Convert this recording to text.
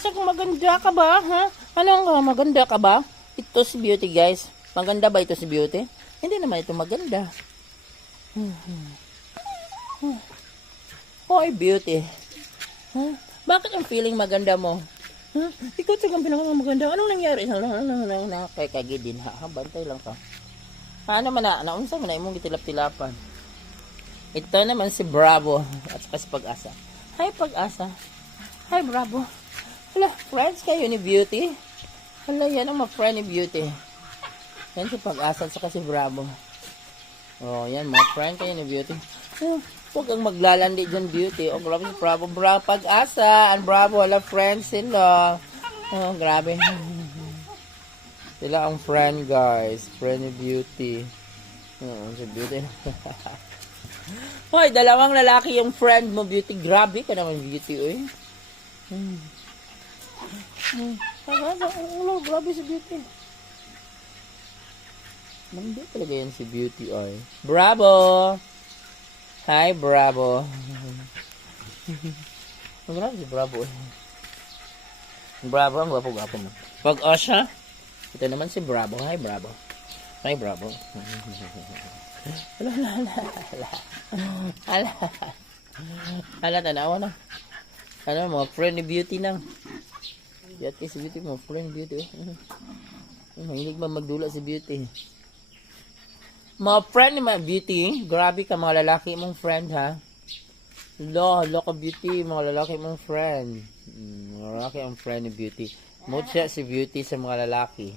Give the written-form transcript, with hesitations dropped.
Asa kung maganda ka ba, ha? Ano maganda ka ba? Ito si Beauty, guys. Maganda ba ito si Beauty? Hindi naman ito maganda. Hoy, Beauty. Huh? Bakit ang feeling maganda mo? Huh? Ikaw talagang pinakamaganda. Anong nangyari? Anong nakakagid din, ha? Bantay lang ka. Paano man na? Naunsa mo na imong gitilap-tilapan? Ito naman si Bravo at saka si Pag-asa. Hi, Pag-asa. Hi, Bravo. Hala, friends kayo ni Beauty? Hala, yan ang mga-friend ni Beauty. Yan si Pag-asa at saka si Bravo. Oh, yan, mga friend kayo ni Beauty. Huwag kang maglalandi dyan, Beauty. Oh, grabe si Bravo. Pag-asa and Bravo. Hala, friends sila. Oh, grabe. Sila ang friend, guys. Friend ni Beauty. Oh, si Beauty. Hoy, dalawang lalaki yung friend mo, Beauty. Grabe ka naman, Beauty, oy. Grabe si Beauty. Mandi talaga yan si Beauty, oy. Bravo! Hi, Bravo. Grabe si Bravo, oy. Bravo, ang gwapo-gwapo mo. Pag-asa, ito naman si Bravo. Hi, Bravo. Hi, Bravo. Hala, tanawa na. Ano, mga friend ni Beauty nang. Yati si Beauty, mga friend ni Beauty. Mahilig ba magdula si Beauty? Mga friend ni Beauty, grabe ka mga lalaki mong friend, ha? Hala ka Beauty, mga lalaki mong friend. Mga lalaki ang friend ni Beauty. Mood siya si Beauty sa mga lalaki.